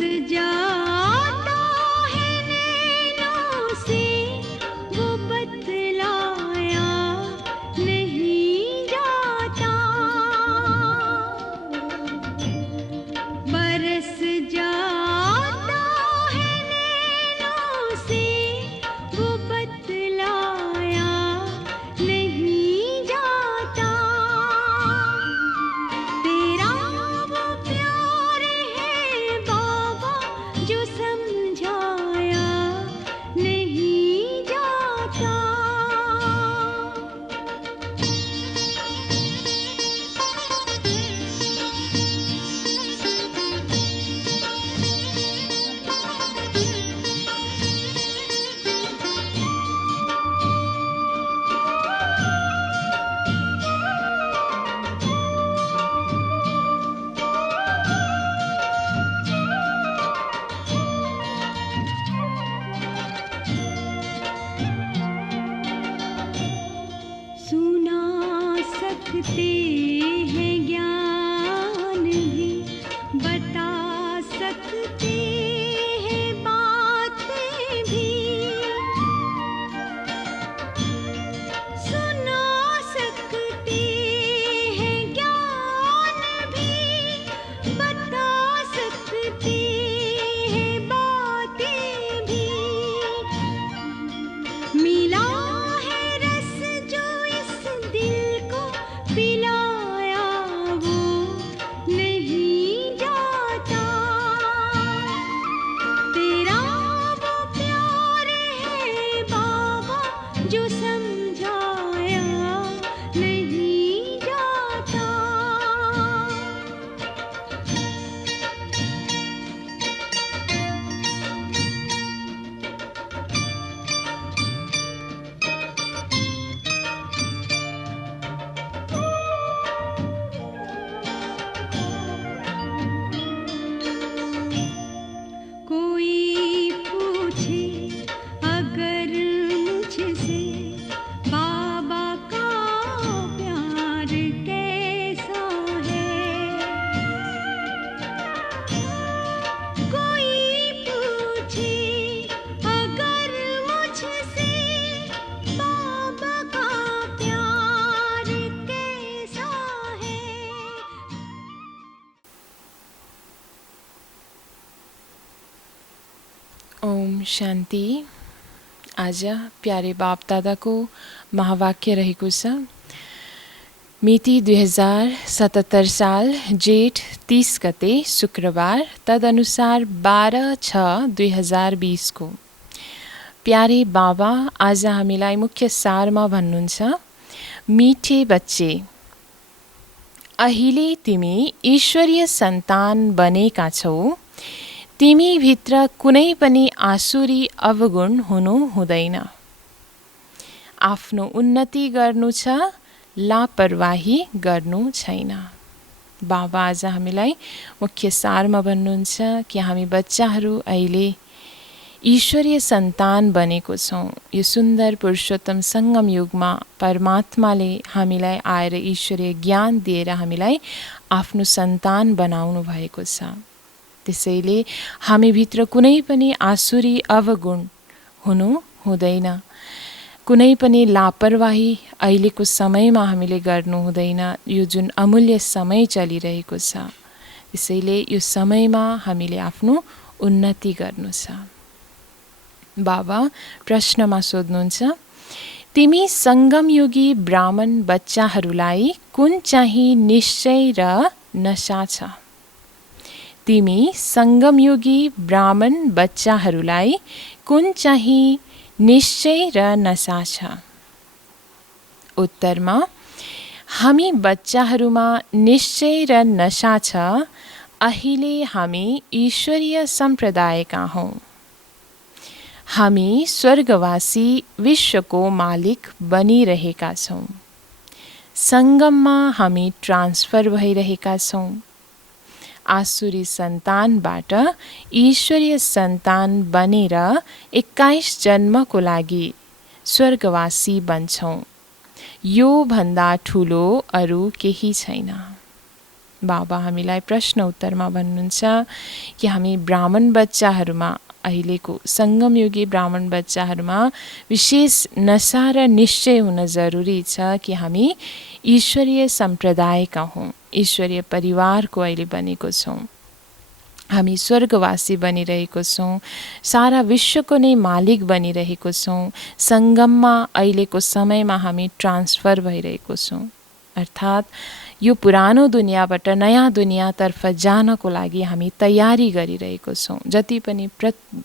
जाता है नैनों से वो बतलाया नहीं जाता, बरस जाता है नैनों से वो बतलाया नहीं जाता। तेरा वो प्यार है बाबा जो समझाया नहीं जाता। सुना सकते हैं ज्ञान भी, बता सकते हैं बातें भी, सुना सकते हैं ज्ञान भी, बता सकते हैं बातें भी। मिला है रस जो इस दिल को पिलाया वो नहीं जाता। तेरा वो प्यार है बाबा जो समझाया नहीं जाता। कोई पूछे अगर मुझसे बाबा का प्यार कैसा है, कोई पूछे अगर मुझसे बाबा का प्यार कैसा है। ओम शान्ति। आज प्यारे बाप दादाको महावाक्य रहेको छ। मिति 2077 साल जेठ 30 गते शुक्रबार, तदनुसार 12/6/2020 को। प्यारे बाबा आज हामीलाई मुख्य सारमा भन्नुहुन्छ, मिठे बच्चे, अहिले तिमी ईश्वरीय सन्तान बनेका छौ। तिमी भित्र कुनै पनि आसुरी अवगुण हुनु हुँदैन। आफ्नो उन्नति गर्नु छ, लापरवाही गर्नु छैन। बाबा आज हामीलाई मुख्य सारमा भन्नुहुन्छ कि हामी बच्चाहरू अहिले ईश्वरीय सन्तान बनेको छौँ। यो सुन्दर पुरुषोत्तम सङ्गम युगमा परमात्माले हामीलाई आएर ईश्वरीय ज्ञान दिएर हामीलाई आफ्नो सन्तान बनाउनु भएको छ। त्यसैले हामीभित्र कुनै पनि आसुरी अवगुण हुनु हुँदैन। कुनै पनि लापरवाही अहिलेको समयमा हामीले गर्नु हुँदैन। यो जुन अमूल्य समय चलिरहेको छ, त्यसैले यो समयमा हामीले आफ्नो उन्नति गर्नु छ। बाबा प्रश्नमा सोध्नुहुन्छ, तिमी सङ्गमयोगी ब्राह्मण बच्चाहरूलाई कुन चाहिँ निश्चय र नशा छ? तिमी सङ्गमयोगी ब्राह्मण बच्चाहरूलाई कुन चाहिँ निश्चय र नशा छ? उत्तरमा, हामी बच्चाहरूमा निश्चय र नशा छ। अहिले हामी ईश्वरीय सम्प्रदायका हौँ। हामी स्वर्गवासी विश्वको मालिक बनिरहेका छौँ। सङ्गममा हामी ट्रान्सफर भइरहेका छौँ। आसुरी सन्तानबाट ईश्वरीय सन्तान बनेर 21 जन्मको लागि स्वर्गवासी बन्छौँ। यो भन्दा ठुलो अरू केही छैन। बाबा हामीलाई प्रश्न उत्तरमा भन्नुहुन्छ कि हामी ब्राह्मण बच्चाहरूमा, अहिलेको सङ्गमयुगी ब्राह्मण बच्चाहरूमा विशेष नशा र निश्चय हुन जरुरी छ कि हामी ईश्वरीय सम्प्रदायका हौँ, ईश्वरीय परिवारको अहिले बनेको छौँ। हामी स्वर्गवासी बनिरहेको छौँ, सारा विश्वको नै मालिक बनिरहेको छौँ। सङ्गममा अहिलेको समयमा हामी ट्रान्सफर भइरहेको छौँ, अर्थात् यो पुरानो दुनियाँबाट नयाँ दुनियाँतर्फ जानको लागि हामी तयारी गरिरहेको छौँ। जति पनि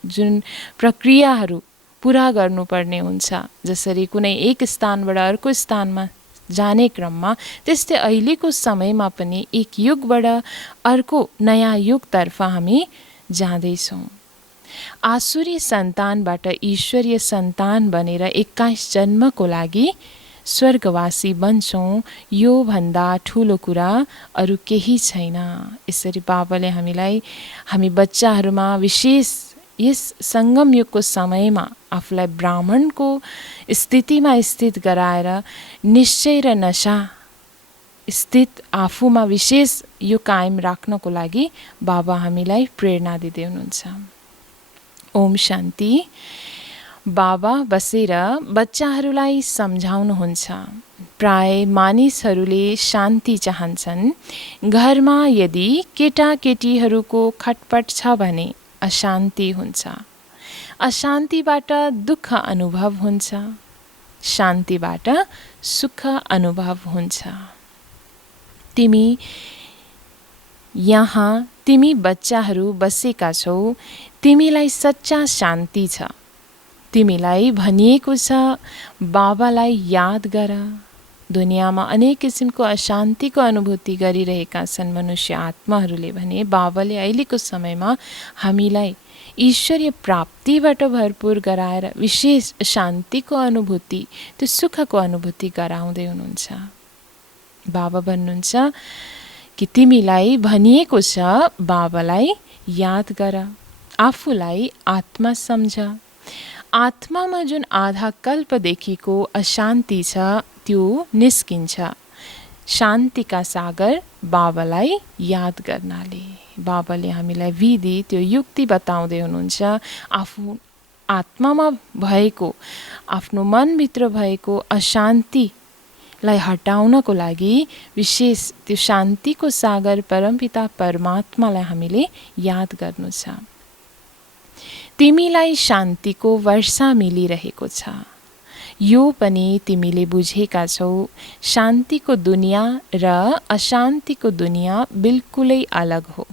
जुन प्रक्रियाहरू पुरा गर्नुपर्ने हुन्छ, जसरी कुनै एक स्थानबाट अर्को स्थानमा जाने क्रममा, त्यस्तै अहिलेको समयमा पनि एक युगबाट अर्को नयाँ युगतर्फ हामी जाँदैछौँ। आसुरी सन्तानबाट ईश्वरीय सन्तान बनेर 21 जन्मको लागि स्वर्गवासी बन्छौँ, यो भन्दा ठुलो कुरा अरू केही छैन। यसरी बाबाले हामीलाई, हामी बच्चाहरूमा विशेष यस सङ्गम युगको समयमा आफूलाई ब्राह्मणको स्थितिमा स्थित गराएर निश्चय र नशा स्थित आफूमा विशेष यो कायम राख्नको लागि बाबा हामीलाई प्रेरणा दिँदै हुनुहुन्छ। ओम शान्ति। बाबा बसेर बच्चाहरूलाई सम्झाउनुहुन्छ। प्राय मानिसहरूले शान्ति चाहन्छन्। घरमा यदि केटाकेटीहरूको खटपट छ भने अशान्ति हुन्छ। अशान्तिबाट दुःख अनुभव हुन्छ, शान्तिबाट सुख अनुभव हुन्छ। तिमी बच्चाहरू बसेका छौ, तिमीलाई सच्चा शान्ति छ। तिमीलाई भनिएको छ बाबालाई याद गर। दुनियाँमा अनेक किसिमको अशान्तिको अनुभूति गरिरहेका छन् मनुष्य आत्माहरूले भने बाबाले अहिलेको समयमा हामीलाई ईश्वरीय प्राप्तिबाट भरपुर गराएर विशेष शान्तिको अनुभूति, त्यो सुखको अनुभूति गराउँदै हुनुहुन्छ। बाबा भन्नुहुन्छ कि तिमीलाई भनिएको छ बाबालाई याद गर, आफूलाई आत्मा सम्झ। आत्मामा जुन आधा कल्पदेखिको अशान्ति छ त्यो निस्किन्छ शान्तिका सागर बाबालाई याद गर्नाले। बाबाले हामीलाई विधि, त्यो युक्ति बताउँदै हुनुहुन्छ। आफू आत्मामा भएको, आफ्नो मनभित्र भएको अशान्तिलाई हटाउनको लागि विशेष त्यो शान्तिको सागर परमपिता परमात्मालाई हामीले याद गर्नु छ। तिमीलाई शान्तिको वर्षा मिलिरहेको छ, यो पनि तिमीले बुझेका छौ। शान्तिको दुनियाँ र अशान्तिको दुनियाँ बिल्कुलै अलग हो।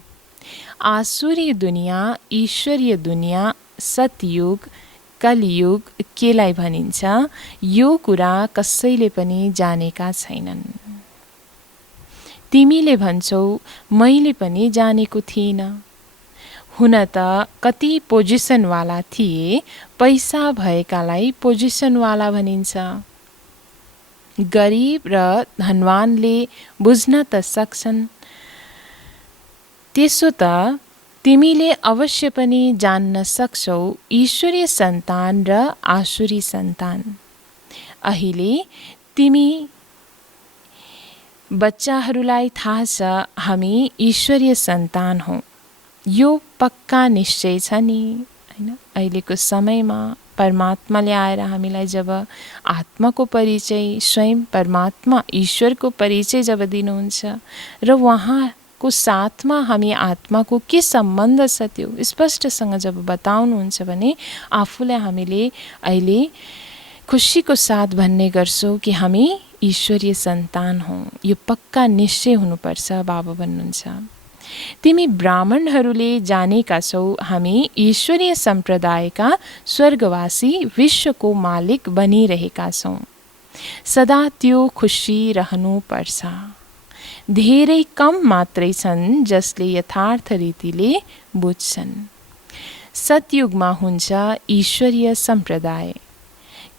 आसुरी दुनियाँ, ईश्वरीय दुनियाँ, सतयुग, कलियुग केलाई भनिन्छ, यो कुरा कसैले पनि जानेका छैनन्। तिमीले भन्छौ मैले पनि जानेको थिइनँ। हुन त कति पोजिसनवाला थिए, पैसा भएकालाई पोजिसनवाला भनिन्छ। गरिब र धनवानले बुझ्न त सक्छन्। त्यसो त तिमीले अवश्य पनि जान्न सक्छौ ईश्वरीय सन्तान र आसुरी सन्तान। अहिले तिमी बच्चाहरूलाई थाहा छ हामी ईश्वरीय सन्तान हौँ, यो पक्का निश्चय छ नि, हैन? अहिलेको समयमा परमात्माले आएर हामीलाई जब आत्माको परिचय, स्वयं परमात्मा ईश्वरको परिचय जब दिनुहुन्छ र उहाँको साथमा हामी आत्माको के सम्बन्ध छ त्यो स्पष्टसँग जब बताउनुहुन्छ भने आफूलाई हामीले अहिले खुसीको साथ भन्ने गर्छौँ कि हामी ईश्वरीय सन्तान हौँ। यो पक्का निश्चय हुनुपर्छ। बाबा भन्नुहुन्छ तिमी ब्राह्मणहरूले जानेका छौ हामी ईश्वरीय सम्प्रदायका स्वर्गवासी विश्वको मालिक बनिरहेका छौँ। सदा त्यो खुसी रहनुपर्छ। धेरै कम मात्रै छन् जसले यथार्थ रीतिले बुझ्छन्। सतयुगमा हुन्छ ईश्वरीय सम्प्रदाय,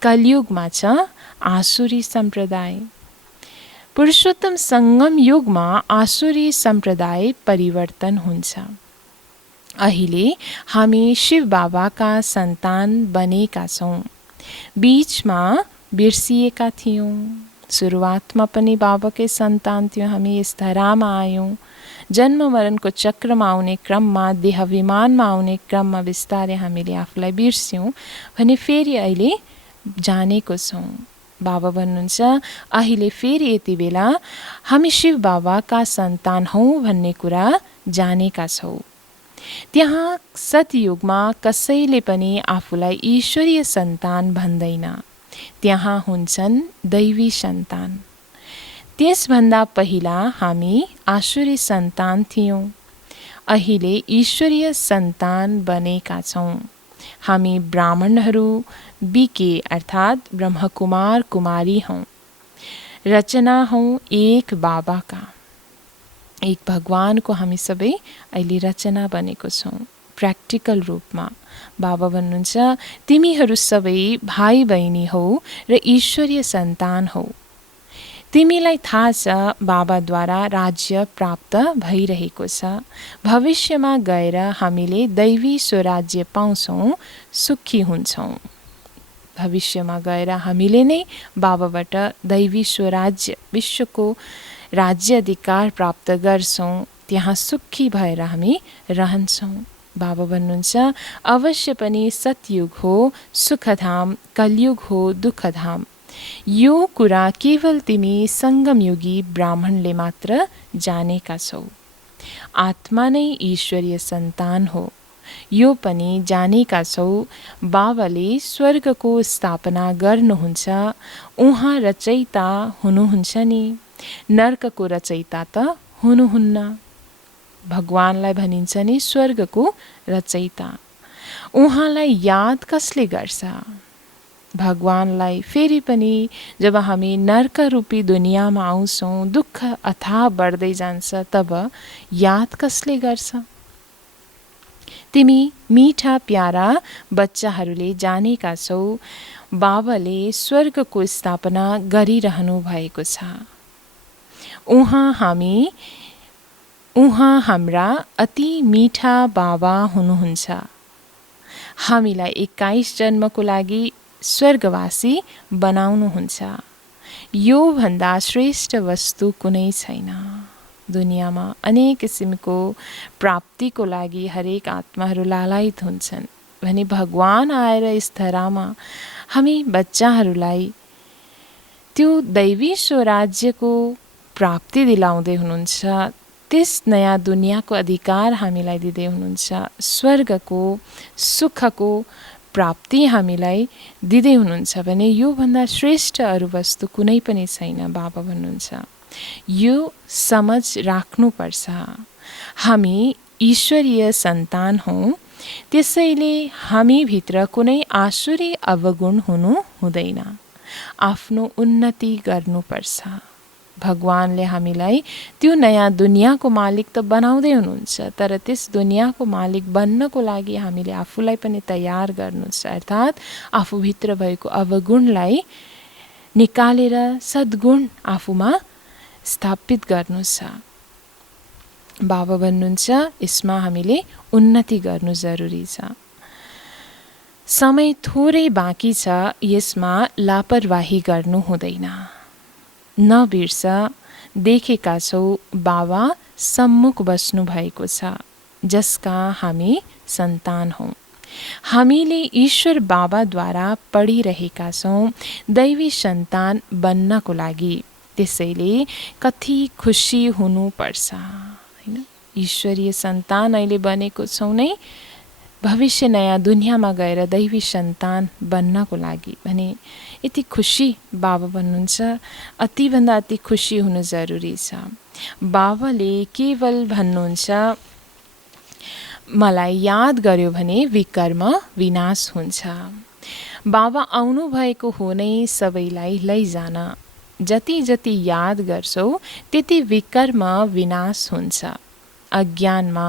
कलियुगमा छ आसुरी सम्प्रदाय। पुरुषोत्तम सङ्गम युगमा आसुरी सम्प्रदाय परिवर्तन हुन्छ। अहिले हामी शिव बाबाका सन्तान बनेका छौँ। बीचमा बिर्सिएका थियौँ। सुरुवातमा पनि बाबाकै सन्तान थियौँ हामी, यस धरामा आयौँ। जन्म मरणको चक्रमा आउने क्रममा, देहाभिमानमा आउने क्रममा बिस्तारै हामीले आफूलाई बिर्स्यौँ भने फेरि अहिले जानेको छौँ। बाबा भन्नुहुन्छ अहिले फेरि यति बेला हामी शिव बाबाका सन्तान हौँ भन्ने कुरा जानेका छौँ। त्यहाँ सतयुगमा कसैले पनि आफूलाई ईश्वरीय सन्तान भन्दैन, त्यहाँ हुन्छन् दैवी सन्तान। त्यसभन्दा पहिला हामी आसुरी सन्तान थियौँ, अहिले ईश्वरीय सन्तान बनेका छौँ। हामी ब्राह्मणहरू बीके अर्थात् ब्रह्मकुमार कुमारी हौँ। रचना हौँ एक बाबाका, एक भगवानको हामी सबै अहिले रचना बनेको छौँ। प्र्याक्टिकल रूपमा बाबा भन्नुहुन्छ तिमीहरू सबै भाइ बहिनी हौ र ईश्वरीय सन्तान हौ। तिमीलाई थाहा छ बाबाद्वारा राज्य प्राप्त भइरहेको छ। भविष्यमा गएर हामीले दैवी स्वराज्य पाउँछौँ, सुखी हुन्छौँ। भविष्यमा गएर हामीले नै बाबाबाट दैवी स्वराज्य, विश्वको राज्य अधिकार प्राप्त गर्छौँ, त्यहाँ सुखी भएर हामी रहन्छौँ। बाबा भन्नुहुन्छ अवश्य पनि सतयुग हो सुखधाम, कलयुग हो दुःखधाम। यो कुरा केवल तिमी सङ्गमयुगी ब्राह्मणले मात्र जानेका छौ। आत्मा नै ईश्वरीय सन्तान हो, यो पनि जानेका छौ। बाबाले स्वर्गको स्थापना गर्नुहुन्छ, उहाँ रचयिता हुनुहुन्छ नि, नर्कको रचयिता त हुनुहुन्न। भगवानलाई भनिन्छ नि स्वर्गको रचयिता। उहाँलाई याद कसले गर्छ? भगवानलाई फेरि पनि जब हामी नर्क रूपी दुनियाँमा आउँछौँ, दुःख अथाह बढ्दै जान्छ, तब याद कसले गर्छ? तिमी मिठा प्यारा बच्चाहरूले जानेका छौ बाबाले स्वर्गको स्थापना गरिरहनु भएको छ। उहाँ हाम्रा अति मिठा बाबा हुनुहुन्छ। हामीलाई 21 जन्मको लागि स्वर्गवासी बनाउनुहुन्छ। यो भन्दा श्रेष्ठ वस्तु कुनै छैन। दुनियाँमा अनेक किसिमको प्राप्तिको लागि हरेक आत्माहरू लालायित हुन्छन् भने भगवान आएर यस धरामा हामी बच्चाहरूलाई त्यो दैवी स्वराज्यको प्राप्ति दिलाउँदै हुनुहुन्छ। त्यस नयाँ दुनियाँको अधिकार हामीलाई दिँदै हुनुहुन्छ। स्वर्गको सुखको प्राप्ति हामीलाई दिँदै हुनुहुन्छ भने योभन्दा श्रेष्ठ अरू वस्तु कुनै पनि छैन। बाबा भन्नुहुन्छ यो समझ राख्नुपर्छ, हामी ईश्वरीय सन्तान हौँ, त्यसैले हामीभित्र कुनै आसुरी अवगुण हुनु हुँदैन। आफ्नो उन्नति गर्नुपर्छ। भगवानले हामीलाई त्यो नयाँ दुनियाँको मालिक त बनाउँदै हुनुहुन्छ, तर त्यस दुनियाँको मालिक बन्नको लागि हामीले आफूलाई पनि तयार गर्नु छ। अर्थात् आफूभित्र भएको अवगुणलाई निकालेर सद्गुण आफूमा स्थापित गर्नु छ। बाबा भन्नुहुन्छ यसमा हामीले उन्नति गर्नु जरुरी छ। समय थोरै बाँकी छ, यसमा लापरवाही गर्नु हुँदैन। नबिर्स, देखेका छौ बाबा सम्मुख बस्नु भएको छ, जसका हामी सन्तान हौँ। हामीले ईश्वर बाबाद्वारा पढिरहेका छौँ दैवी सन्तान बन्नको लागि। त्यसैले कति खुसी हुनुपर्छ हैन? ईश्वरीय सन्तान अहिले बनेको छौँ नै भविष्य नयाँ दुनियाँमा गएर दैवी सन्तान बन्नको लागि भने यति खुसी बाबा भन्नुहुन्छ। अतिभन्दा अति खुसी हुनु जरुरी छ। बाबाले केवल भन्नुहुन्छ मलाई याद गर्यो भने विकर्म विनाश हुन्छ। बाबा आउनु भएको हो नै सबैलाई लैजान। जति जति याद गर्छौ त्यति विकर्म विनाश हुन्छ। अज्ञानमा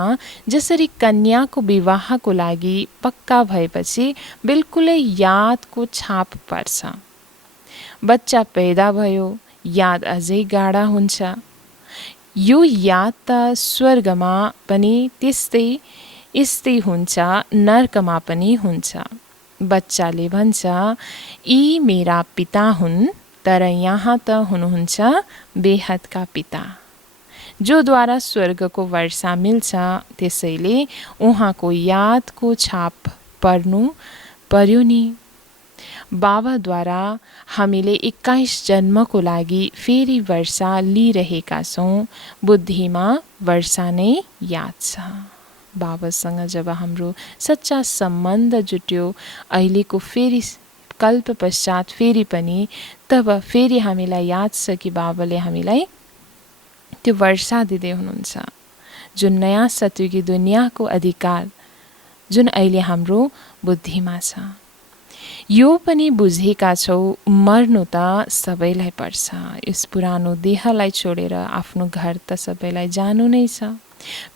जसरी कन्याको विवाहको लागि पक्का भएपछि बिल्कुलै यादको छाप पर्छ। बच्चा पैदा भयो, याद अझै गाढा हुन्छ। यो याद त स्वर्गमा पनि यस्तै हुन्छ, नर्कमा पनि हुन्छ। बच्चाले भन्छ यी मेरा पिता हुन्, तर यहाँ त हुनुहुन्छ बेहदका पिता, जोद्वारा स्वर्गको वर्षा मिल्छ। त्यसैले उहाँको यादको छाप पर्यो नि। बाबाद्वारा हामीले 21 जन्मको लागि फेरि वर्षा लिइरहेका छौँ। बुद्धिमा वर्षा नै याद छ। बाबासँग जब हाम्रो सच्चा सम्बन्ध जुट्यो, अहिलेको फेरि कल्प पश्चात फेरि पनि, तब फेरि हामीलाई याद छ कि बाबाले हामीलाई त्यो वर्षा दिँदै हुनुहुन्छ, जुन नयाँ सतयुगी दुनियाँको अधिकार जुन अहिले हाम्रो बुद्धिमा छ। यो पनि बुझेका छौ, मर्नु त सबैलाई पर्छ। यस पुरानो देहलाई छोडेर आफ्नो घर त सबैलाई जानु नै छ।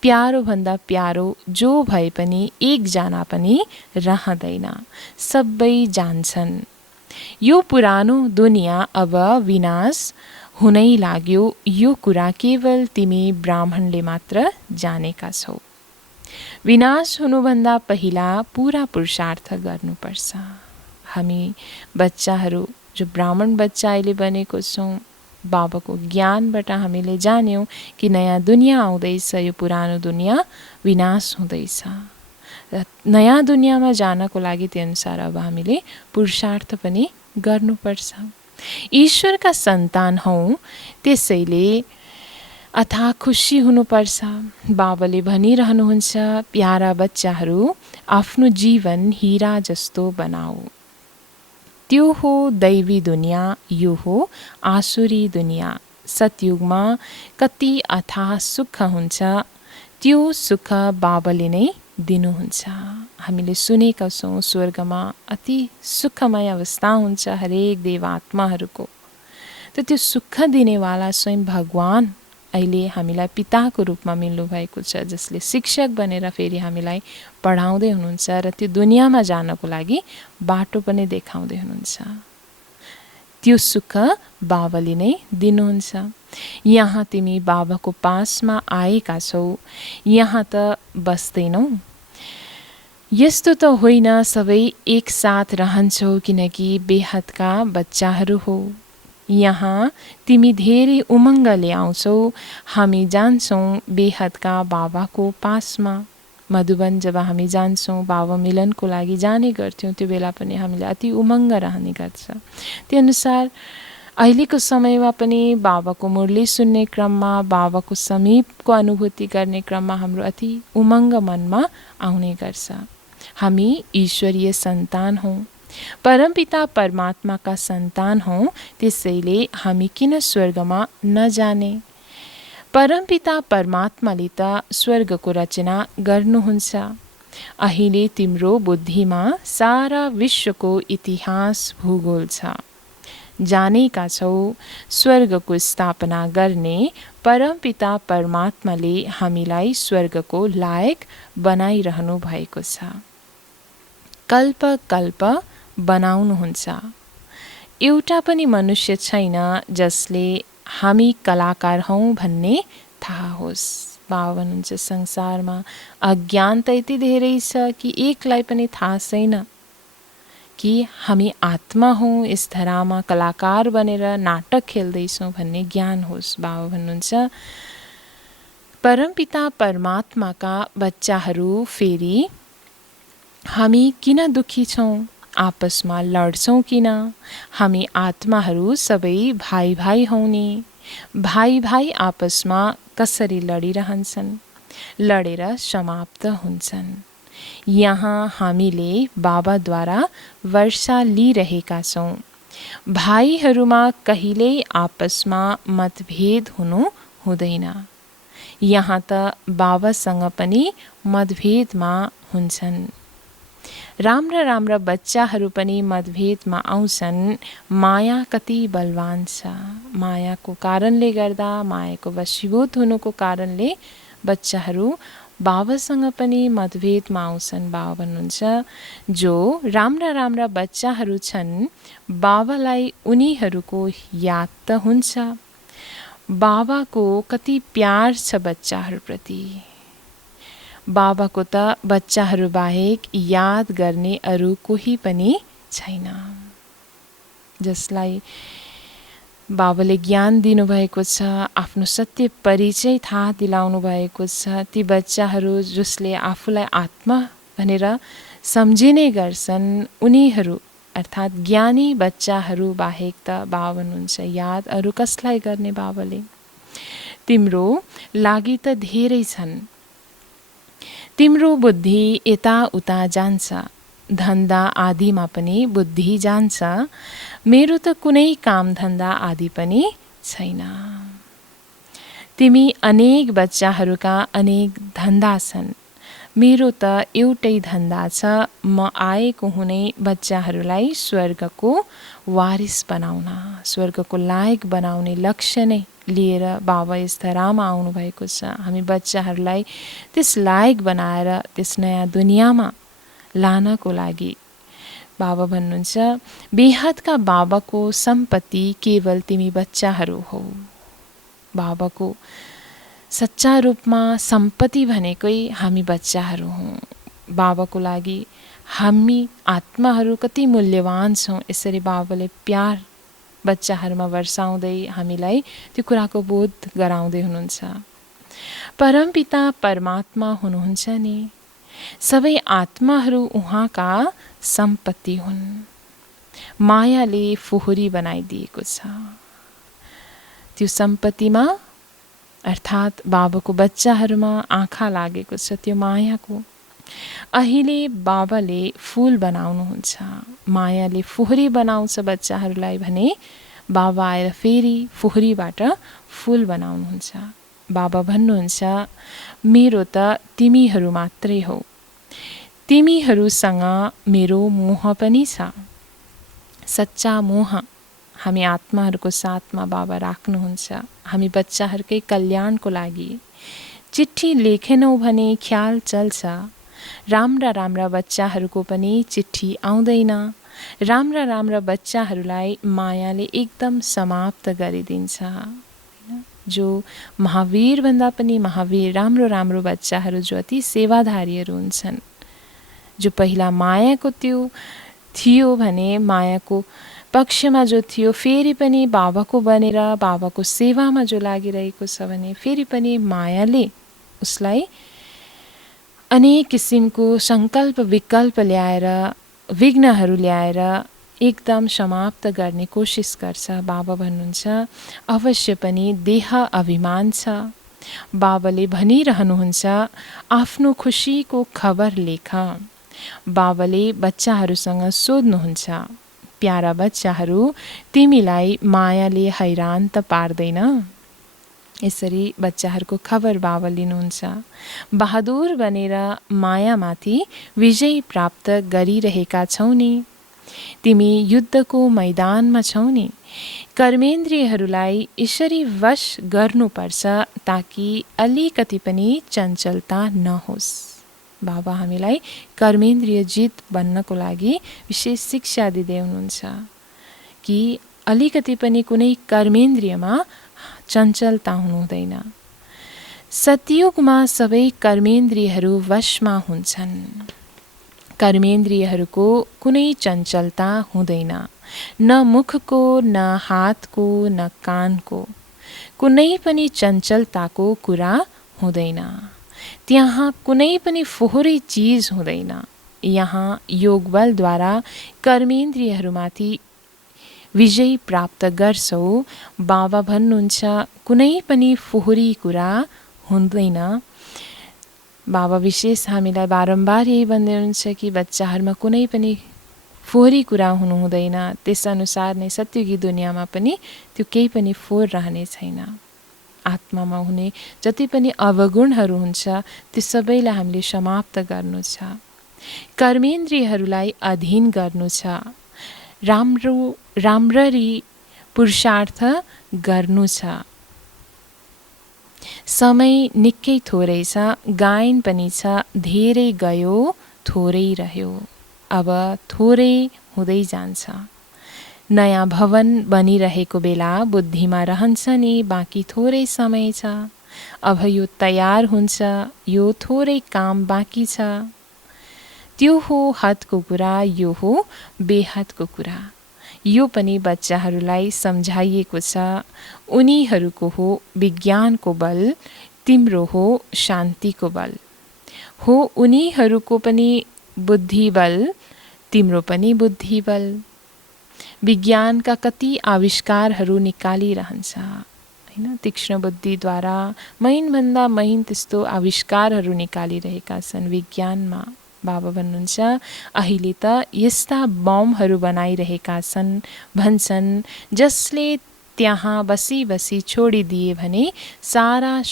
प्यारो भन्दा प्यारो जो भए पनि एकजना पनि रहँदैन, सबै जान्छन्। यो पुरानो दुनियाँ अब विनाश हुनै लाग्यो। यो कुरा केवल तिमी ब्राह्मणले मात्र जानेका छौ। विनाश हुनुभन्दा पहिला पूरा पुरुषार्थ गर्नुपर्छ। हामी बच्चाहरू जो ब्राह्मण बच्चा अहिले बनेको छौँ, बाबाको ज्ञानबाट हामीले जान्यौँ कि नयाँ दुनियाँ आउँदैछ, यो पुरानो दुनियाँ विनाश हुँदैछ र नयाँ दुनियाँमा जानको लागि त्यो अनुसार अब हामीले पुरुषार्थ पनि गर्नुपर्छ। ईश्वरका सन्तान हौँ, त्यसैले अथाह खुसी हुनुपर्छ। बाबाले भनिरहनुहुन्छ, प्यारा बच्चाहरू, आफ्नो जीवन हीरा जस्तो बनाऊ। त्यो हो दैवी दुनियाँ, यो हो आसुरी दुनियाँ। सतयुगमा कति अथाह सुख हुन्छ, त्यो सुख बाबाले नै दिनुहुन्छ। हामीले सुनेका छौँ, स्वर्गमा अति सुखमय अवस्था हुन्छ हरेक देवात्माहरूको। त त्यो सुख दिनेवाला स्वयं भगवान अहिले हामीलाई पिताको रूपमा मिल्नुभएको छ, जसले शिक्षक बनेर फेरि हामीलाई पढाउँदै हुनुहुन्छ र त्यो दुनियाँमा जानको लागि बाटो पनि देखाउँदै हुनुहुन्छ। त्यो सुख बाबाले नै दिनुहुन्छ। यहाँ तिमी बाबाको पासमा आएका छौ, यहाँ त बस्दैनौ। यस्तो त होइन सबै एकसाथ रहन्छौ, किनकि बेहदका बच्चाहरू हो। यहाँ तिमी धेरै उमङ्गले आउँछौ। हामी जान्छौँ बेहदका बाबाको पासमा। मधुबन जब हामी जान्छौँ, बाबा मिलनको लागि जाने गर्थ्यौँ, त्यो बेला पनि हामीलाई अति उमङ्ग रहने गर्छ। त्यो अनुसार अहिलेको समयमा पनि बाबाको मुरली सुन्ने क्रममा, बाबाको समीपको अनुभूति गर्ने क्रममा हाम्रो अति उमङ्ग मनमा आउने गर्छ। हामी ईश्वरीय सन्तान हौँ, परमपिता परमात्माका सन्तान हौँ। त्यसैले हामी किन स्वर्गमा नजाने? परमपिता परमात्माले त स्वर्गको रचना गर्नुहुन्छ। अहिले तिम्रो बुद्धिमा सारा विश्वको इतिहास भूगोल छ। जानेका छौ, स्वर्गको स्थापना गर्ने परमपिता परमात्माले हामीलाई स्वर्गको लायक बनाइरहनु भएको छ। कल्प कल्प बनाउनुहुन्छ। एउटा पनि मनुष्य छैन जसले हामी कलाकार हौँ भन्ने थाहा होस्। बाबा भन्नुहुन्छ, संसारमा अज्ञानता यति धेरै छ कि एकलाई पनि थाहा छैन कि हामी आत्मा हौँ, यस धरामा कलाकार बनेर नाटक खेल्दैछौँ भन्ने ज्ञान होस्। बाबा भन्नुहुन्छ, परमपिता परमात्माका बच्चाहरू फेरि हामी किन दुखी छौँ? आपसमा लड्छौँ किन? हामी आत्माहरू सबै भाइ भाइ हौँ नि। भाइ भाइ आपसमा कसरी लडिरहन्छन्, लडेर समाप्त हुन्छन्। यहाँ हामीले बाबाद्वारा वर्षा लिइरहेका छौँ। भाइहरूमा कहिल्यै आपसमा मतभेद हुनु हुँदैन। यहाँ त बाबासँग पनि मतभेदमा हुन्छन्। राम्रा राम्रा बच्चाहरू पनि मतभेदमा आउँछन्। माया कति बलवान छ। मायाको कारणले गर्दा, मायाको वशीभूत हुनुको कारणले बच्चाहरू बाबासँग पनि मतभेदमा आउँछन्। बाबा भन्नुहुन्छ, जो राम्रा राम्रा बच्चाहरू छन्, बाबालाई उनीहरूको याद त हुन्छ। बाबाको कति प्यार छ बच्चाहरूप्रति। बाबाको त बच्चाहरू बाहेक याद गर्ने अरू कोही पनि छैन। जसलाई बाबाले ज्ञान दिनुभएको छ, आफ्नो सत्य परिचय थाहा दिलाउनु भएको छ। ती बच्चाहरू जसले आफूलाई आत्मा भनेर सम्झिने गर्छन् उनीहरू अर्थात् ज्ञानी बच्चाहरू बाहेक त बाबा भन्नुहुन्छ याद अरू कसलाई गर्ने बाबाले। तिम्रो लागि त धेरै छन्, तिम्रो बुद्धि यताउता जान्छ, धन्दा आदिमा पनि बुद्धि जान्छ, मेरो त कुनै काम धन्दा आदि पनि छैन। तिमी अनेक बच्चाहरूका अनेक धन्दा छन्, मेरो त एउटै धन्दा छ, म आएको हुने बच्चाहरूलाई स्वर्गको वारिस बनाउन, स्वर्गको लायक बनाउने लक्ष्य नै लिएर बाबा यस धरामा आउनुभएको छ। हामी बच्चाहरूलाई त्यस लायक बनाएर त्यस नयाँ दुनियाँमा लानको लागि बाबा भन्नुहुन्छ बेहदका बाबाको सम्पत्ति केवल तिमी बच्चाहरू हौ। बाबाको सच्चा रूपमा सम्पत्ति भनेकै हामी बच्चाहरू हौँ। बाबाको लागि हामी आत्माहरू कति मूल्यवान छौँ, यसरी बाबाले प्यार बच्चाहरूमा वर्षाउँदै हामीलाई त्यो कुराको बोध गराउँदै हुनुहुन्छ। परमपिता परमात्मा हुनुहुन्छ नि, सबै आत्माहरू उहाँका सम्पत्ति हुन्। मायाले फोहोरी बनाइदिएको छ त्यो सम्पत्तिमा, अर्थात् बाबाको बच्चाहरूमा आँखा लागेको छ त्यो मायाको। अहिले बाबाले फुल बनाउनुहुन्छ, मायाले फोहोरी बनाउँछ बच्चाहरूलाई भने बाबा आएर फेरि फोहोरीबाट फुल बनाउनुहुन्छ। बाबा भन्नुहुन्छ मेरो त तिमीहरू मात्रै हो, तिमीहरूसँग मेरो मोह पनि छ। सच्चा मोह हामी आत्माहरूको साथमा बाबा राख्नुहुन्छ। हामी बच्चाहरूकै कल्याणको लागि चिट्ठी लेखेनौँ भने ख्याल चल्छ, राम्रा राम्रा बच्चाहरूको पनि चिट्ठी आउँदैन। राम्रा राम्रा बच्चाहरूलाई मायाले एकदम समाप्त गरिदिन्छ। जो महावीरभन्दा पनि महावीर राम्रो राम्रो बच्चाहरू जो अति सेवाधारीहरू हुन्छन्, जो पहिला मायाको त्यो थियो भने मायाको पक्षमा जो थियो फेरि पनि बाबाको बनेर बाबाको सेवामा जो लागिरहेको छ भने फेरि पनि मायाले उसलाई अनेक किसिमको सङ्कल्प विकल्प ल्याएर विघ्नहरू ल्याएर एकदम समाप्त गर्ने कोसिस गर्छ। बाबा भन्नुहुन्छ अवश्य पनि देह अभिमान छ। बाबाले भनिरहनुहुन्छ आफ्नो खुसीको खबर लेख। बाबाले बच्चाहरूसँग सोध्नुहुन्छ प्यारा बच्चाहरू तिमीलाई मायाले हैरान त पार्दैन? यसरी बच्चाहरूको खबर बाबा लिनुहुन्छ। बहादुर बनेर मायामाथि विजय प्राप्त गरिरहेका छौ नि, तिमी युद्धको मैदानमा छौ नि। कर्मेन्द्रियहरूलाई यसरी वश गर्नुपर्छ ताकि अलिकति पनि चञ्चलता नहोस्। बाबा हामीलाई कर्मेन्द्रिय जित बन्नको लागि विशेष शिक्षा दिँदै हुनुहुन्छ कि अलिकति पनि कुनै कर्मेन्द्रियमा चञ्चलता हुनु हुँदैन। सतयुगमा सबै कर्मेन्द्रियहरू वशमा हुन्छन्। कर्मेन्द्रियहरूको कुनै चञ्चलता हुँदैन, न मुखको, न हातको, न कानको, कुनै पनि चञ्चलताको कुरा हुँदैन। त्यहाँ कुनै पनि फोहोरी चिज हुँदैन। यहाँ योगबलद्वारा कर्मेन्द्रियहरूमाथि विजय प्राप्त गर्छौ। बाबा भन्नुहुन्छ कुनै पनि फोहोरी कुरा हुँदैन। बाबा विशेष हामीलाई बारम्बार यही भन्दै हुनुहुन्छ कि बच्चाहरूमा कुनै पनि फोहोरी कुरा हुनु हुँदैन। त्यसअनुसार नै सत्युगी दुनियाँमा पनि त्यो केही पनि फोहोर रहने छैन। आत्मामा हुने जति पनि अवगुणहरू हुन्छ त्यो सबैलाई हामीले समाप्त गर्नु छ। कर्मेन्द्रियहरूलाई अधीन गर्नु छ। राम्ररी पुरुषार्थ गर्नु छ। समय निकै थोरै छ, गायन पनि छ, धेरै गयो थोरै रह्यो। अब थोरै हुँदै जान्छ। नयाँ भवन बनिरहेको बेला बुद्धिमा रहन्छ नि बाँकी थोरै समय छ। अब यो तयार हुन्छ, यो थोरै काम बाँकी छ। त्यो हो हदको कुरा, यो हो बेहदको कुरा। यो पनि बच्चाहरूलाई सम्झाइएको छ। उनीहरूको हो विज्ञानको बल, तिम्रो हो शान्तिको बल। हो उनीहरूको पनि बुद्धि बल, तिम्रो पनि बुद्धि बल। विज्ञानका कति आविष्कारहरू निकालिरहन्छ हैन, तीक्ष्ण बुद्धिद्वारा महिनभन्दा महिन त्यस्तो आविष्कारहरू निकालिरहेका छन् विज्ञानमा। बाबा भन्नुहुन्छ अहिले त यस्ता बमहरू बनाइरहेका छन्, भन्छन् जसले त्यहाँ बसी बसी छोडिदिए भने सारा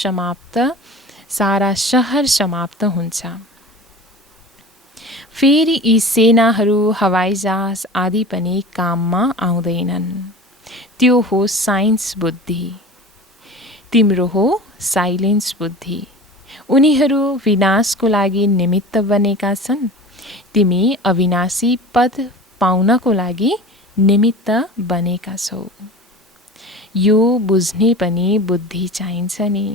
सहर समाप्त हुन्छ। फेरि यी सेनाहरू, हवाईजहाज आदि पनि काममा आउँदैनन्। त्यो हो साइन्स बुद्धि, तिम्रो हो साइलेन्स बुद्धि। उनीहरू विनाशको लागि निमित्त बनेका छन्, तिमी अविनाशी पद पाउनको लागि निमित्त बनेका छौ। यो बुझ्ने पनि बुद्धि चाहिन्छ नि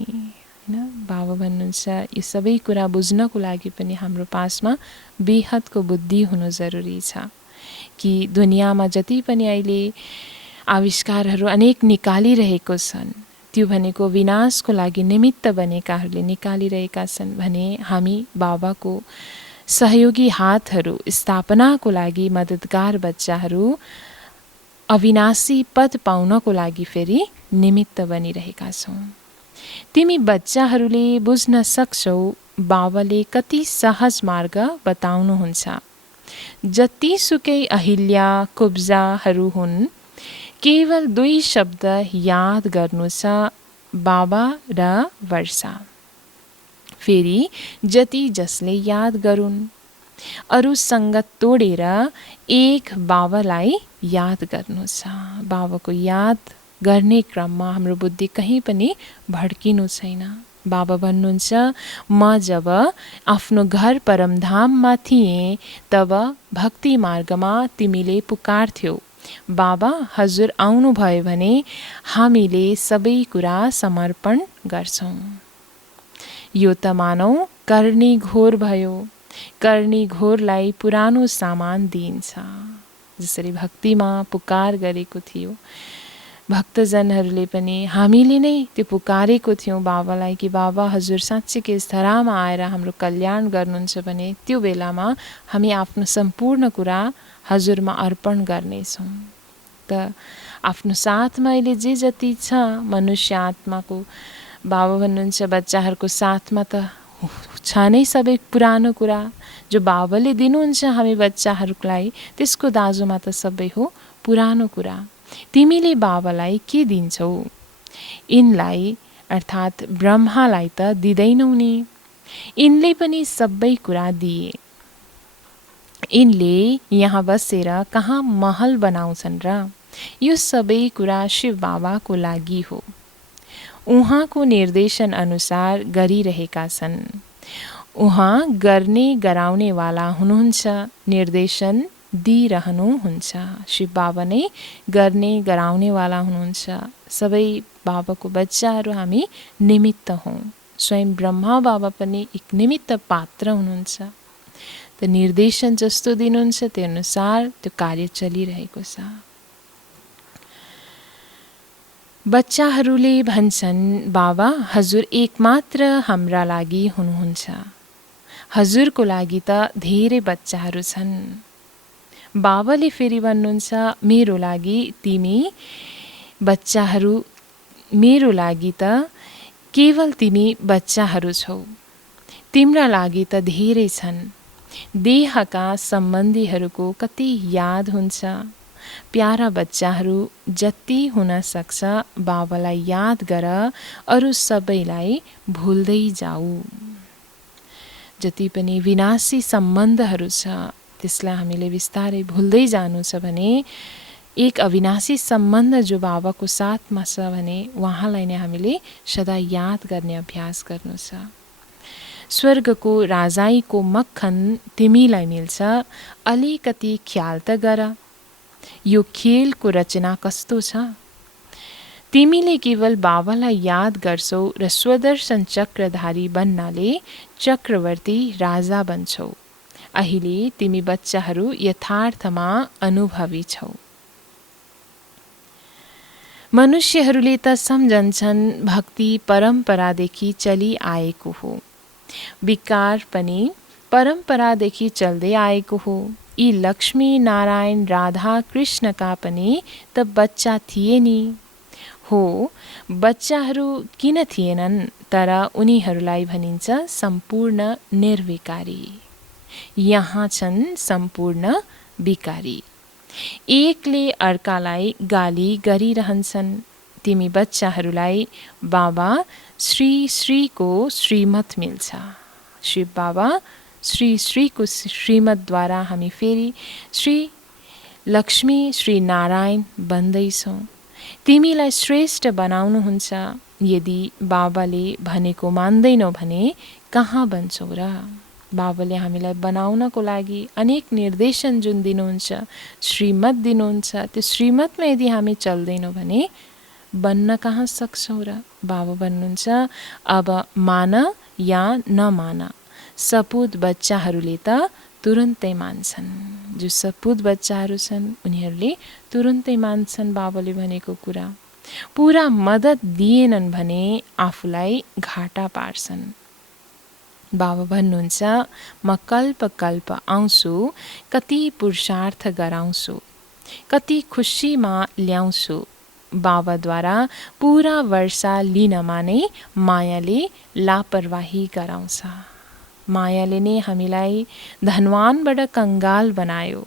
हैन। बाबा भन्नुहुन्छ यो सबै कुरा बुझ्नको लागि पनि हाम्रो पासमा बेहदको बुद्धि हुनु जरुरी छ कि दुनियाँमा जति पनि अहिले आविष्कारहरू अनेक निकालिरहेको छन्, त्यो भनेको विनाशको लागि निमित्त बनेकाहरूले निकालिरहेका छन् भने हामी बाबाको सहयोगी हातहरू, स्थापनाको लागि मद्दतगार बच्चाहरू अविनाशी पद पाउनको लागि फेरि निमित्त बनिरहेका छौँ। तिमी बच्चाहरूले बुझ्न सक्छौ बाबाले कति सहज मार्ग बताउनुहुन्छ। जतिसुकै अहिल्या कुब्जाहरू हुन्, केवल 2 शब्द याद गर्नु छ, बाबा र वर्षा। फेरि जति जसले याद गरून्, अरू सङ्गत तोडेर एक बाबालाई याद गर्नु छ। बाबाको याद गर्ने क्रममा हाम्रो बुद्धि कहीँ पनि भड्किनु छैन। बाबा भन्नुहुन्छ म जब आफ्नो घर परमधाममा थिएँ तब भक्ति मार्गमा तिमीले पुकार्थ्यौ, बाबा हजुर आउनुभयो भने हामीले सबै कुरा समर्पण गर्छौँ। यो त मानौ कर्णी घोर भयो, कर्णी घोरलाई पुरानो सामान दिइन्छ। जसरी भक्तिमा पुकार गरेको थियो भक्तजनहरूले पनि, हामीले नै त्यो पुकारेको थियौँ बाबालाई कि बाबा हजुर साँच्चै यस धरामा आएर हाम्रो कल्याण गर्नुहुन्छ भने त्यो बेलामा हामी आफ्नो सम्पूर्ण कुरा हजुरमा अर्पण गर्नेछौँ। त आफ्नो साथमा अहिले जे जति छ मनुष्य आत्माको, बाबा भन्नुहुन्छ बच्चाहरूको साथमा त छ नै सबै पुरानो कुरा जो बाबाले दिनुहुन्छ हामी बच्चाहरूलाई, त्यसको दाजुमा त सबै हो पुरानो कुरा। तिमीले बाबालाई के दिन्छौ? यिनलाई अर्थात् ब्रह्मालाई त दिँदैनौ नि, यिनले पनि सबै कुरा दिए। यिनले यहाँ बसेर कहाँ महल बनाउँछन् र? यो सबै कुरा शिव बाबाको लागि हो। उहाँको निर्देशन अनुसार गरिरहेका छन्। उहाँ गर्ने गराउनेवाला हुनुहुन्छ, निर्देशन दिइरहनुहुन्छ। शिव बाबा नै गर्ने गराउनेवाला हुनुहुन्छ। सबै बाबाको बच्चाहरू हामी निमित्त हौँ। स्वयं ब्रह्मा बाबा पनि एक निमित्त पात्र हुनुहुन्छ। त निर्देशन जस्तो दिनुहुन्छ त्यो अनुसार त्यो कार्य चलिरहेको छ। बच्चाहरूले भन्छन् बाबा हजुर एकमात्र हाम्रा लागि हुनुहुन्छ, हजुरको लागि त धेरै बच्चाहरू छन्। बाबाले फेरि भन्नुहुन्छ मेरो लागि तिमी बच्चाहरू, मेरो लागि त केवल तिमी बच्चाहरू छौ, तिम्रा लागि त धेरै छन्। देहका सम्बन्धीहरूको कति याद हुन्छ। प्यारा बच्चाहरू जति हुन सक्छ बाबालाई याद गर, अरू सबैलाई भुल्दै जाऊ। जति पनि विनाशी सम्बन्धहरू छ त्यसलाई हामीले बिस्तारै भुल्दै जानु छ भने, एक अविनाशी सम्बन्ध जो बाबाको साथमा छ भने उहाँलाई नै हामीले सदा याद गर्ने अभ्यास गर्नु छ। स्वर्गको राजाईको मक्खन तिमीलाई मिल्छ, अलिकति ख्याल त गर, यो खेलको रचना कस्तो छ। तिमीले केवल बाबालाई याद गर्छौ र स्वदर्शन चक्रधारी बन्नाले चक्रवर्ती राजा बन्छौ। अहिले तिमी बच्चाहरू यथार्थमा अनुभवी छौ। मनुष्यहरूले त सम्झन्छन् भक्ति परम्परादेखि चलिआएको हो, विकार पनि परम्परादेखि चल्दै आएको हो। यी लक्ष्मी नारायण राधा कृष्णका पनि त बच्चा थिए नि। हो, बच्चाहरू किन थिएनन्, तर उनीहरूलाई भनिन्छ सम्पूर्ण निर्विकारी। यहाँ छन् सम्पूर्ण विकारी। एकले अर्कालाई गाली गरिरहन्छन्। तिमी बच्चाहरूलाई बाबा श्री श्रीको श्रीमत मिल्छ। श्री बाबा श्री श्रीको श्रीमतद्वारा हामी फेरि श्री लक्ष्मी श्री नारायण बन्दैछौँ। तिमीलाई श्रेष्ठ बनाउनुहुन्छ। यदि बाबाले भनेको मान्दैनौ भने कहाँ बन्छौ र? बाबाले हामीलाई बनाउनको लागि अनेक निर्देशन जुन दिनुहुन्छ, श्रीमत दिनुहुन्छ, त्यो श्रीमतमा यदि हामी चल्दैनौँ भने बन्न कहाँ सक्छौँ र? बाबा भन्नुहुन्छ अब मान या नमान। सपुत बच्चाहरूले त तुरुन्तै मान्छन्। जो सपुत बच्चाहरू छन् उनीहरूले तुरुन्तै मान्छन् बाबाले भनेको कुरा। पुरा मद्दत दिएनन् भने आफूलाई घाटा पार्छन्। बाबा भन्नुहुन्छ म कल्प कल्प आउँछु, कति पुरुषार्थ गराउँछु, कति खुसीमा ल्याउँछु। बाबाद्वारा पुरा वर्षा लिनमा नै मायाले लापरवाही गराउँछ। मायाले नै हामीलाई धनवानबाट कंगाल बनायो।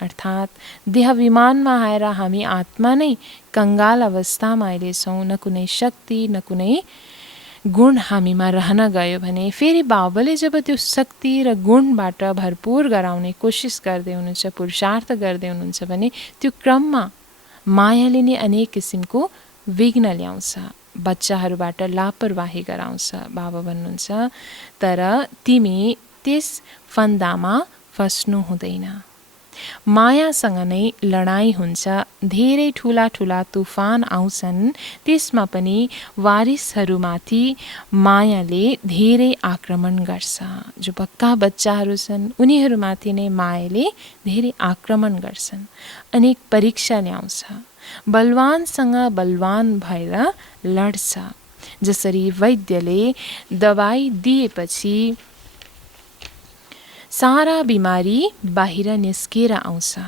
अर्थात् देहविमानमा आएर हामी आत्मा नै कंगाल अवस्थामा अहिले छौँ। न कुनै शक्ति न कुनै गुण हामीमा रहन गयो भने फेरि बाबाले जब त्यो शक्ति र गुणबाट भरपूर गराउने कोसिस गर्दै हुनुहुन्छ, पुरुषार्थ गर्दै हुनुहुन्छ भने त्यो क्रममा मायाले नै अनेक किसिमको विघ्न ल्याउँछ, बच्चाहरूबाट लापरवाही गराउँछ। बाबा भन्नुहुन्छ तर तिमी त्यस फन्दामा फस्नु हुँदैन। मायासँग नै लडाईँ हुन्छ। धेरै ठुला ठुला तुफान आउँछन्, त्यसमा पनि वारिसहरूमाथि मायाले धेरै आक्रमण गर्छ। जो पक्का बच्चाहरू छन् उनीहरूमाथि नै मायाले धेरै आक्रमण गर्छन्, अनेक परीक्षा ल्याउँछ। बलवानसँग बलवान भएर लड्छ। जसरी वैद्यले दबाई दिएपछि सारा बिमारी बाहिर निस्केर आउँछ,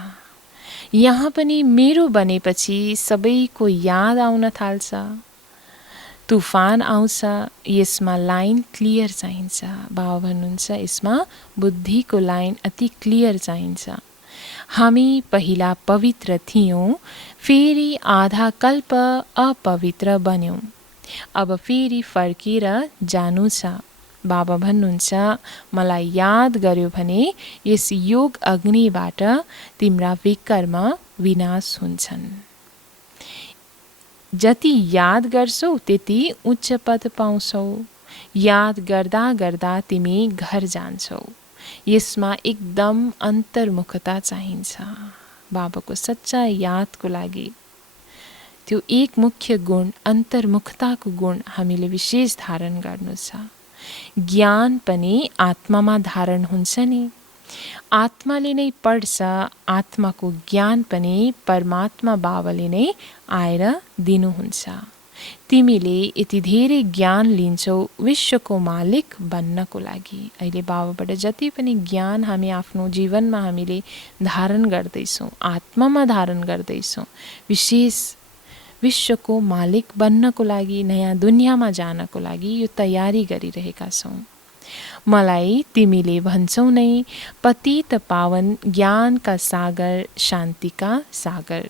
यहाँ पनि मेरो बनेपछि सबैको याद आउन थाल्छ। तुफान आउँछ, यसमा लाइन क्लियर चाहिन्छ। बाबा भन्नुहुन्छ यसमा बुद्धिको लाइन अति क्लियर चाहिन्छ। हामी पहिला पवित्र थियौँ, फेरि आधा कल्प अपवित्र बन्यौँ, अब फेरि फर्केर जानु छ। बाबा भन्नुहुन्छ मलाई याद गर्यो भने यस योग अग्निबाट तिम्रा विकर्म विनाश हुन्छन्। जति याद गर्छौ त्यति उच्च पद पाउँछौ। याद गर्दा गर्दा तिमी घर जान्छौ। यसमा एकदम अन्तर्मुखता चाहिन्छ। बाबाको सच्चा यादको लागि त्यो एक मुख्य गुण अन्तर्मुखताको गुण हामीले विशेष धारण गर्नु छ। ज्ञान पनि आत्मामा धारण हुन्छ नि। आत्माले नै पढ्छ। आत्माको ज्ञान पनि परमात्मा बाबाले नै आएर दिनुहुन्छ। तिमीले यति धेरै ज्ञान लिन्छौ विश्वको मालिक बन्नको लागि। अहिले बाबाबाट जति पनि ज्ञान हामी आफ्नो जीवनमा हामीले धारण गर्दैछौँ, आत्मामा धारण गर्दैछौँ, विशेष विश्वको मालिक बन्नको लागि, नयाँ दुनियाँमा जानको लागि यो तयारी गरिरहेका छौँ। मलाई तिमीले भन्छौ नै पतित पावन ज्ञानका सागर, शान्तिका सागर।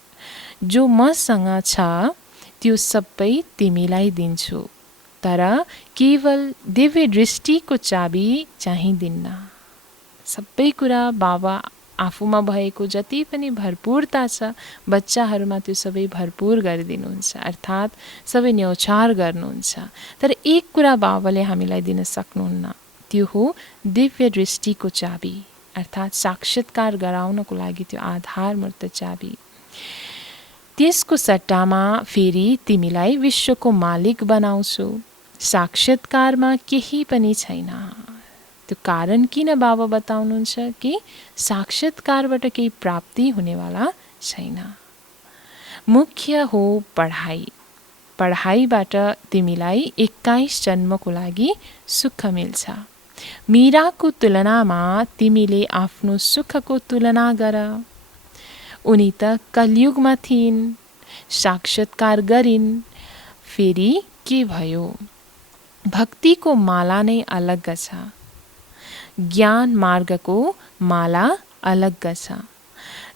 जो मसँग छ त्यो सबै तिमीलाई दिन्छु, तर केवल दिव्य दृष्टिको चाबी चाहिँ दिन्न। सबै कुरा बाबा आफूमा भएको जति पनि भरपूरता छ बच्चाहरूमा त्यो सबै भरपूर गरिदिनुहुन्छ, अर्थात् सबै न्यौछार गर्नुहुन्छ। तर एक कुरा बाबाले हामीलाई दिन सक्नुहुन्न, त्यो हो दिव्य दृष्टिको चाबी, अर्थात् साक्षात्कार गराउनको लागि त्यो आधारमूर्त चाबी। त्यसको सट्टामा फेरि तिमीलाई विश्वको मालिक बनाउँछु। साक्षात्कारमा केही पनि छैन। त्यो कारण किन बाबा बताउनुहुन्छ कि साक्षात्कारबाट केही प्राप्ति हुनेवाला छैन। मुख्य हो पढाइ। पढाइबाट तिमीलाई 21 जन्मको लागि सुख मिल्छ। मीराको तुलनामा तिमीले आफ्नो सुखको तुलना गर। उनी त कलियुगमा थिइन्, साक्षात्कार गरिन्, फेरि के भयो? भक्तिको माला नै अलग छ, ज्ञान मार्गको माला अलग छ।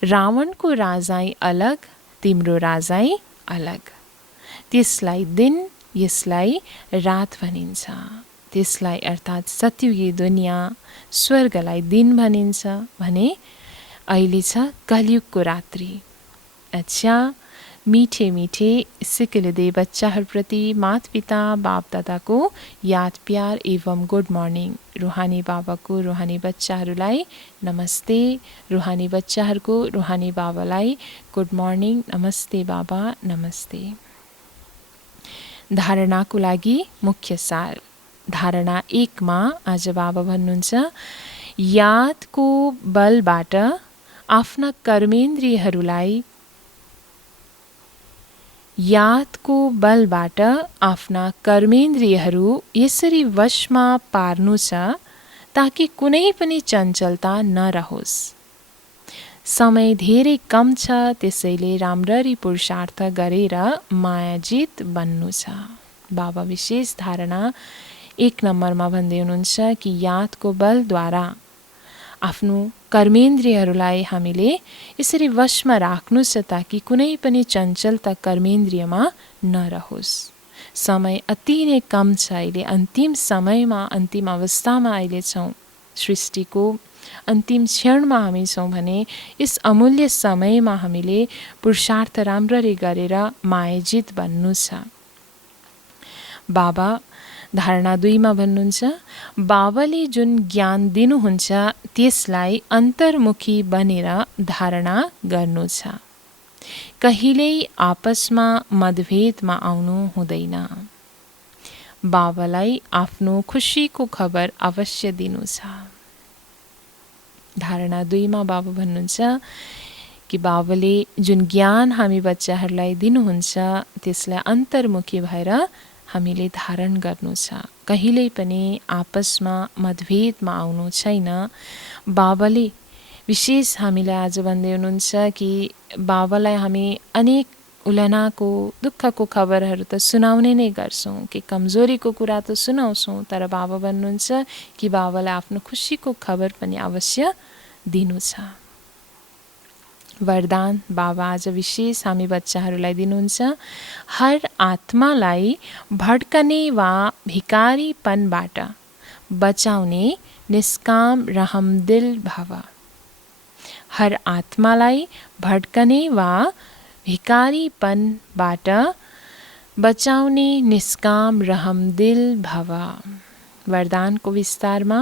रावणको राजाई अलग, तिम्रो राजाई अलग। त्यसलाई दिन, यसलाई रात भनिन्छ। त्यसलाई अर्थात् सतयुगी दुनियाँ, स्वर्गलाई दिन भनिन्छ भने अहिले छ कलियुगको रात्रि। अच्छा, मीठे मीठे सिक्किलिँदै बच्चाहरूप्रति माता-पिता बाप-दादाको याद प्यार एवं गुड मर्निङ। रुहानी बाबाको रुहानी बच्चाहरूलाई नमस्ते, रुहानी बच्चाहरूको रुहानी बाबालाई गुड मर्निङ, नमस्ते बाबा, नमस्ते। धारणाको लागि मुख्य सार। धारणा 1 मा आज बाबा भन्नुहुन्छ, यादको बलबाट आफ्ना कर्मेन्द्रियहरूलाई यसरी वशमा पार्नु छ ताकि कुनै पनि चञ्चलता नरहोस्। समय धेरै कम छ, त्यसैले राम्ररी पुरुषार्थ गरेर मायाजित बन्नु छ। बाबा विशेष धारणा 1 नम्बरमा भन्दै हुनुहुन्छ कि यादको बलद्वारा आफ्नो कर्मेन्द्रियहरूलाई हामीले यसरी वशमा राख्नु छ ताकि कुनै पनि चञ्चलता कर्मेन्द्रियमा नरहोस्। समय अति नै कम छ, अहिले अन्तिम समयमा, अन्तिम अवस्थामा अहिले छौँ, सृष्टिको अन्तिम क्षणमा हामी छौँ भने यस अमूल्य समयमा हामीले पुरुषार्थ राम्ररी गरेर मायाजित बन्नु छ। बाबा धारणा 2 मा भन्नुहुन्छ, बाबाले जुन ज्ञान दिनुहुन्छ त्यसलाई अन्तर्मुखी बनेर धारणा गर्नु छ। कहिल्यै आपसमा मतभेदमा आउनु हुँदैन। बाबालाई आफ्नो खुसीको खबर अवश्य दिनु छ। धारणा 2 मा बाबा भन्नुहुन्छ कि बाबाले जुन ज्ञान हामी बच्चाहरूलाई दिनुहुन्छ त्यसलाई अन्तर्मुखी भएर हामीले धारण गर्नु छ। कहिल्यै पनि आपसमा मतभेदमा आउनु छैन। बाबाले विशेष हामीलाई आज भन्दै हुनुहुन्छ कि बाबालाई हामी अनेक उलनाको दुःखको खबरहरू त सुनाउने नै गर्छौँ, कि कमजोरीको कुरा त सुनाउँछौँ, तर बाबा भन्नुहुन्छ कि बाबालाई आफ्नो खुसीको खबर पनि अवश्य दिनु छ। वरदान बाबा आज विशेष हामी बच्चाहरूलाई दिनुहुन्छ, हर आत्मालाई भड्कने वा भिकारीपनबाट बचाउने निष्काम रहमदिल भव। हर आत्मालाई भड्कने वा भिकारीपनबाट बचाउने निष्काम रहमदिल भव। वरदानको विस्तारमा,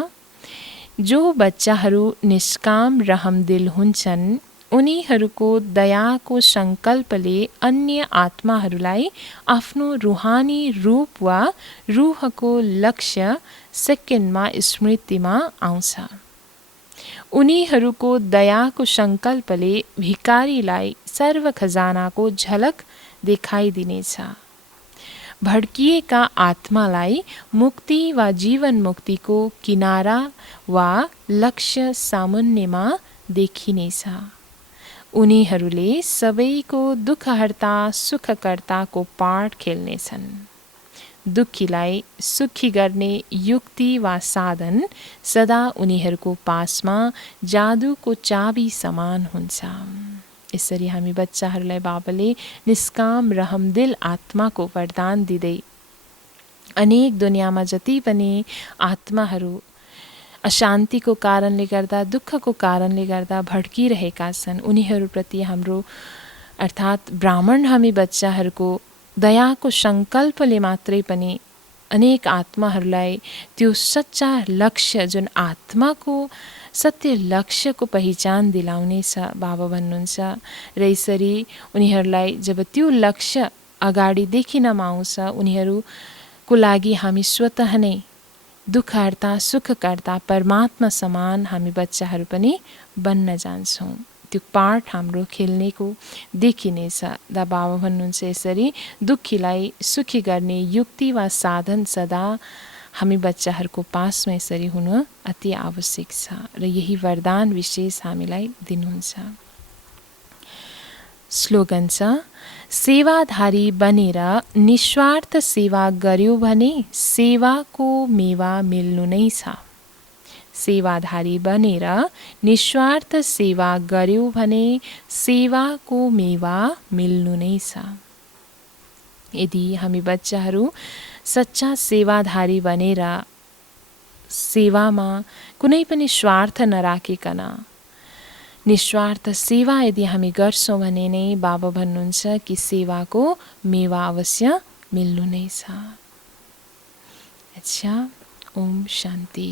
जो बच्चाहरू निष्काम रहमदिल हुन्छन् उनीहरूको दयाको सङ्कल्पले अन्य आत्माहरूलाई आफ्नो रुहानी रूप वा रूहको लक्ष्य सेकेन्डमा स्मृतिमा आउँछ। उनीहरूको दयाको सङ्कल्पले भिकारीलाई सर्व खजानाको झलक देखाइदिनेछ। भड्किएका आत्मालाई मुक्ति वा जीवन मुक्तिको किनारा वा लक्ष्य सामुन्नेमा देखिनेछ। उनीहरूले सबैको दुःखहर्ता सुखकर्ताको पाठ खेल्नेछन्। दुःखीलाई सुखी गर्ने युक्ति वा साधन सदा उनीहरूको पासमा जादुको चाबी समान हुन्छ। यसरी हामी बच्चाहरूलाई बाबाले निष्काम रहमदिल आत्माको वरदान दिँदै अनेक दुनियाँमा जति पनि आत्माहरू अशान्तिको कारणले गर्दा, दुःखको कारणले गर्दा भड्किरहेका छन्, उनीहरूप्रति हाम्रो अर्थात् ब्राह्मण हामी बच्चाहरूको दयाको सङ्कल्पले मात्रै पनि अनेक आत्माहरूलाई त्यो सच्चा लक्ष्य, जुन आत्माको सत्य लक्ष्यको पहिचान दिलाउनेछ बाबा भन्नुहुन्छ। र यसरी उनीहरूलाई जब त्यो लक्ष्य अगाडि देखिनमा आउँछ, उनीहरूको लागि हामी स्वतः नै दुःखहर्ता सुखकर्ता परमात्मा समान हामी बच्चाहरू पनि बन्न जान्छौँ। त्यो पार्ट हाम्रो खेल्नेको देखिनेछ। दा बाबा भन्नुहुन्छ यसरी दुःखीलाई सुखी गर्ने युक्ति वा साधन सदा हामी बच्चाहरूको पासमा यसरी हुन अति आवश्यक छ र यही वरदान विशेष हामीलाई दिनुहुन्छ। स्लोगन छ, सेवाधारी बनेर निस्वार्थ सेवा गर्यो भने सेवाको मेवा मिल्नु नै छ। सेवाधारी बनेर निस्वार्थ सेवा गर्यो भने सेवाको मेवा मिल्नु नै छ। यदि हामी बच्चाहरू सच्चा सेवाधारी बनेर सेवामा कुनै पनि स्वार्थ नराखिकन निस्वार्थ सेवा यदि हामी गर्छौँ भने नै बाबा भन्नुहुन्छ कि सेवाको मेवा अवश्य मिल्नु नै छ। अच्छा, ओम शान्ति।